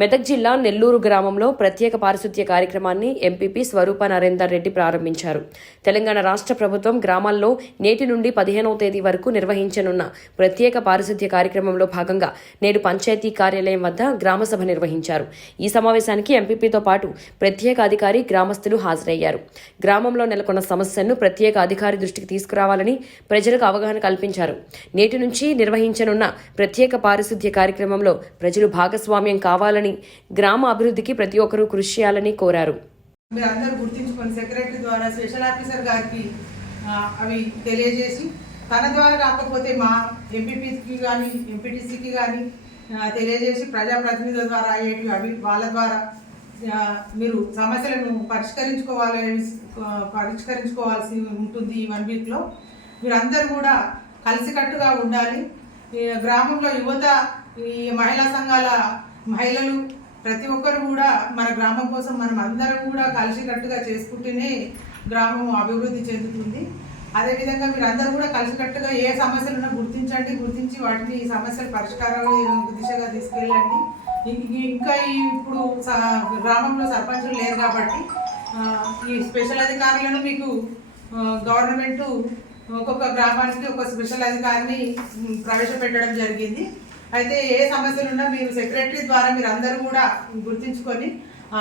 మెదక్ జిల్లా నెల్లూరు గ్రామంలో ప్రత్యేక పారిశుద్ధ్య కార్యక్రమాన్ని ఎంపీపీ స్వరూప నరేందర్ రెడ్డి ప్రారంభించారు. తెలంగాణ రాష్ట్ర ప్రభుత్వం గ్రామాల్లో నేటి నుండి పదిహేనవ తేదీ వరకు నిర్వహించనున్న ప్రత్యేక పారిశుద్ధ్య కార్యక్రమంలో భాగంగా నేడు పంచాయతీ కార్యాలయం వద్ద గ్రామసభ నిర్వహించారు. ఈ సమావేశానికి ఎంపీపీతో పాటు ప్రత్యేక అధికారి గ్రామస్తులు హాజరయ్యారు. గ్రామంలో నెలకొన్న సమస్యలను ప్రత్యేక అధికారి దృష్టికి తీసుకురావాలని ప్రజలకు అవగాహన కల్పించారు. నేటి నుంచి నిర్వహించనున్న ప్రత్యేక పారిశుద్ధ్య కార్యక్రమంలో ప్రజలు భాగస్వామ్యం కావాలని గ్రామ అభివృద్ధికి ప్రతి ఒక్కరూ కృషి చేయాలని కోరారు. మీరు అందరూ గుర్తించుకొని సెక్రటరీ ద్వారా స్పెషల్ ఆఫీసర్ గారికి అవి తెలియజేసి తన ద్వారా కాకపోతే మా ఎంపీపీకి కానీ ఎంపీటీసీకి కానీ తెలియజేసి ప్రజాప్రతినిధుల ద్వారా అయ్యేటివి అవి వాళ్ళ ద్వారా మీరు సమస్యలను పరిష్కరించుకోవాలని పరిష్కరించుకోవాల్సి ఉంటుంది ఈ వన్ వీక్లో మీరందరూ కూడా కలిసికట్టుగా ఉండాలి. గ్రామంలో యువత ఈ మహిళా సంఘాల మహిళలు ప్రతి ఒక్కరు కూడా మన గ్రామం కోసం మనం అందరం కూడా కలిసికట్టుగా చేసుకుంటేనే గ్రామం అభివృద్ధి చెందుతుంది. అదేవిధంగా మీరు అందరూ కూడా కలిసికట్టుగా ఏ సమస్యలు ఉన్నా గుర్తించండి గుర్తించి వాటిని ఈ సమస్యల దిశగా తీసుకెళ్ళండి. ఇంకా ఇప్పుడు స- గ్రామంలో సర్పంచులు లేరు కాబట్టి ఈ స్పెషల్ అధికారులను మీకు గవర్నమెంట్ ఒక్కొక్క గ్రామానికి ఒక స్పెషల్ అధికారిని ప్రవేశపెట్టడం జరిగింది. అయితే ఏ సమస్యలున్నా మీరు సెక్రటరీ ద్వారా మీరు అందరూ కూడా గుర్తించుకొని ఆ,